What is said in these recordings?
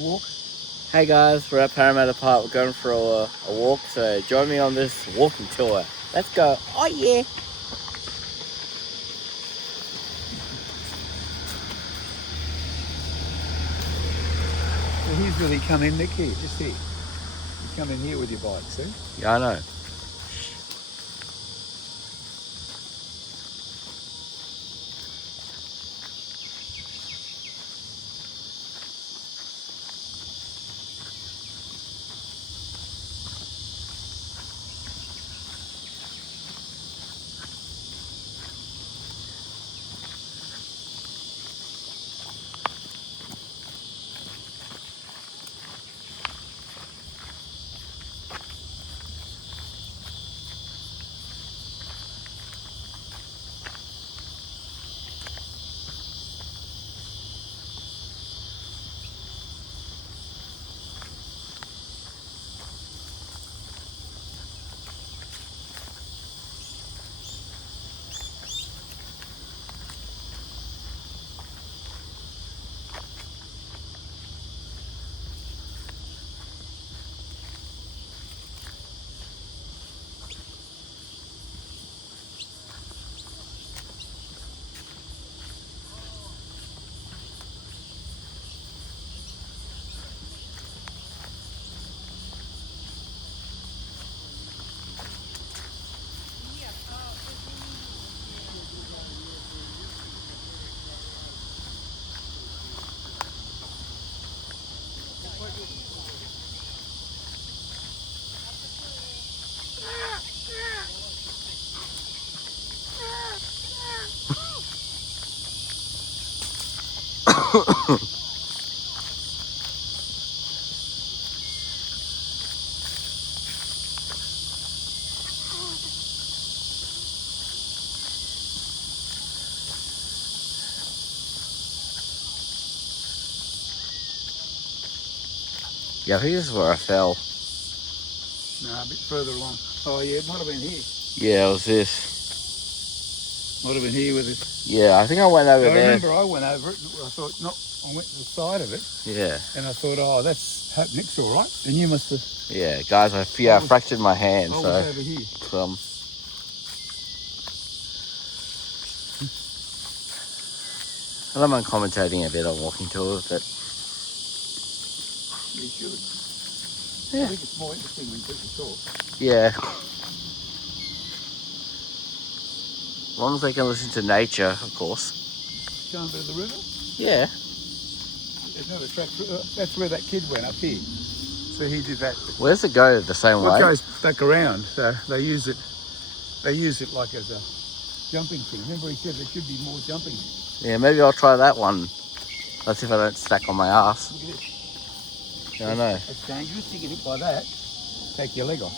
Walk. Hey guys, we're at Parramatta Park. We're going for a walk, so join me on this walking tour. Let's go. Oh yeah. So here's where you come in, Nick. Here, just here. You come in here with your bike, see? Yeah, I know. Yeah, I think this is where I fell. No, a bit further along. Oh yeah, it might have been here. Yeah, it was this. Might have been here with it. Yeah, I think I went over I there. remember I went over it. I thought, no, I went to the side of it. Yeah. And I thought, oh, that's hope Nick's all right. And you must have. Yeah, guys, I fractured my hand, I was so over here. I don't mind commentating a bit on walking tours, but You should. yeah. I think it's more interesting when people talk. Yeah. As long as they can listen to nature, of course. Going to the river? Yeah. There's another track. That's where that kid went up here. So he did that. Where's it go the same way? It goes back around. So they use it. They use it like as a jumping thing. Remember, he said there should be more jumping. Yeah, maybe I'll try that one. Let's see if I don't stack on my ass. Look at this. Yeah, I know. It's dangerous to get hit by that. Take your leg off.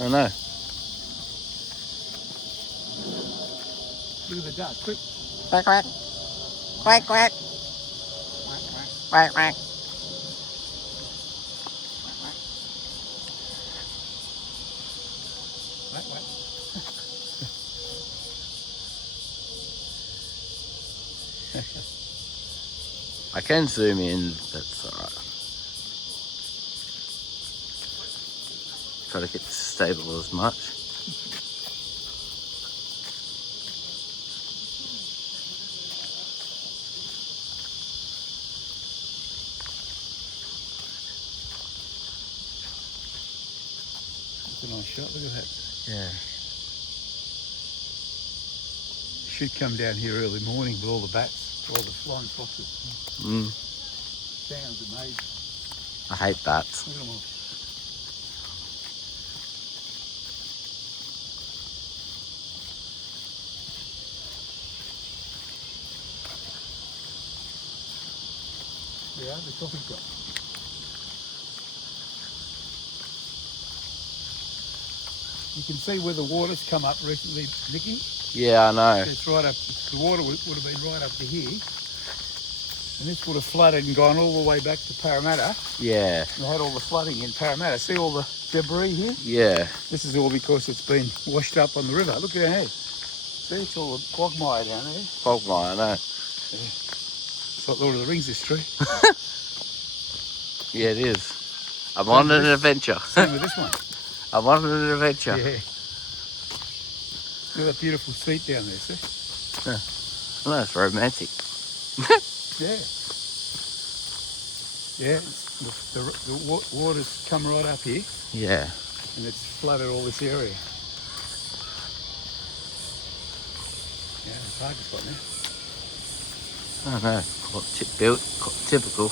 I know. Look at the duck. Quick. Quack, quack. Quack, quack. Quack, quack. Quack, quack. Quack, quack. I can zoom in, that's alright. Try to get stable as much. That's a nice shot. Look at that. Yeah. Should come down here early morning with all the bats, all the flying foxes. Sounds amazing. I hate bats. Look at them all. Yeah, the coffee shop. You can see where the water's come up recently, Nicky. Yeah, I know. It's right up. The water would have been right up to here, and this would have flooded and gone all the way back to Parramatta. Yeah. We had all the flooding in Parramatta. See all the debris here? Yeah. This is all because it's been washed up on the river. Look at here. See, it's all the quagmire down there. Quagmire, I know. Yeah. It's like Lord of the Rings history. Yeah, it is. I'm on an adventure. Same with this one. I'm on an adventure. Yeah. Look at that beautiful seat down there, see? Oh, that's romantic. Yeah. Yeah, the water's come right up here Yeah. and it's flooded all this area. Yeah, the park is got now. I don't know. Typical.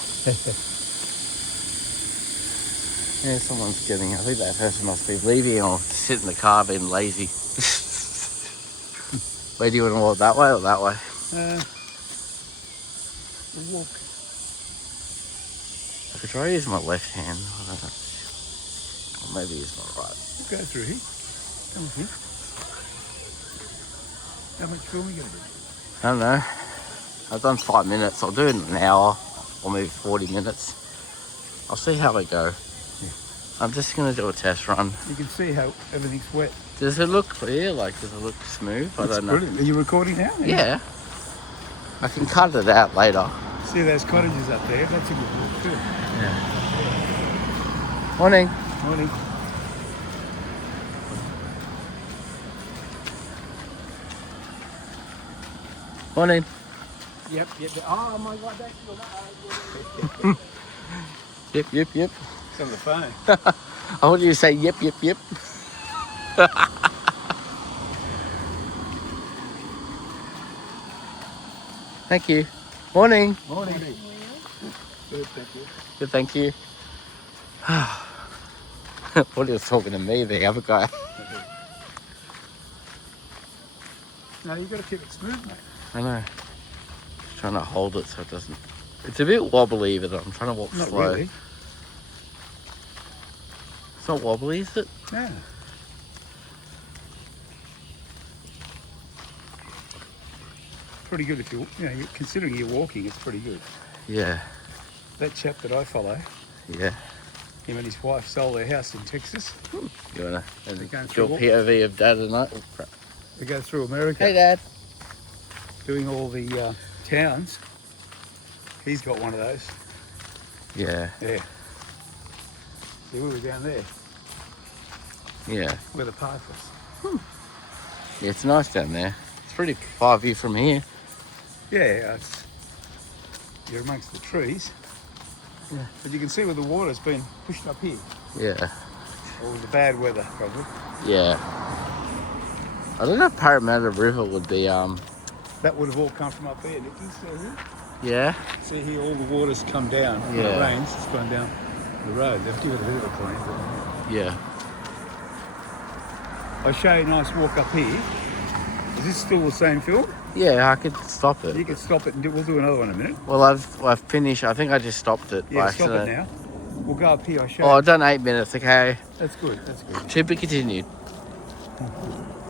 Yeah, someone's getting. I think that person must be leaving or sit in the car being lazy. Where do you want to walk? That way or that way? We'll walk. I could try to use my left hand. I don't know. Or maybe use my right. We'll go through here. Come with me. How much film are you going to do? I don't know. I've done 5 minutes. I'll do it in an hour or maybe 40 minutes. I'll see how I go. Yeah. I'm just going to do a test run. You can see how everything's wet. Does it look clear? Like, does it look smooth? I don't know. Brilliant. Are you recording now? Yeah. I can cut it out later. See those cottages up there? That's a good walk too. Yeah. Morning. Morning. Morning. Yep. Oh my God, that's Yep. It's on the phone. I want you to say yep. Thank you. Morning. Morning. Good, thank you. Good, thank you. What are you talking to me, the other guy? No, you've got to keep it smooth, mate. I know. Just trying to hold it so it doesn't. It's a bit wobbly, but I'm trying to walk Not slow. really. It's not wobbly, is it? No. Pretty good if considering you're walking, it's pretty good. Yeah. That chap that I follow, Yeah. him and his wife sold their house in Texas. You wanna going your through POV of Dad and I? They go through America. Hey, Dad. Doing all the towns. He's got one of those. Yeah. Yeah. See, we were down there Yeah. where the park was. Yeah, it's nice down there. It's pretty far view from here. Yeah, you're amongst the trees. Yeah. But you can see where the water's been pushed up here. Yeah. Or the bad weather, probably. Yeah. I don't know if Parramatta River would be, That would have all come from up there, Nicky. See here? yeah. See here, all the water's come down. When it Yeah. rains, it's gone down the road. They've given it a bit of a clean. Yeah. I'll show you a nice walk up here. Is this still the same film? Yeah, I could stop it. You can stop it and we'll do another one in a minute. Well, I've finished. I think I just stopped it Yeah, by stop it accident. now. We'll go up here, I'll show Oh, you. I've done 8 minutes, okay. That's good, that's good. To be continued.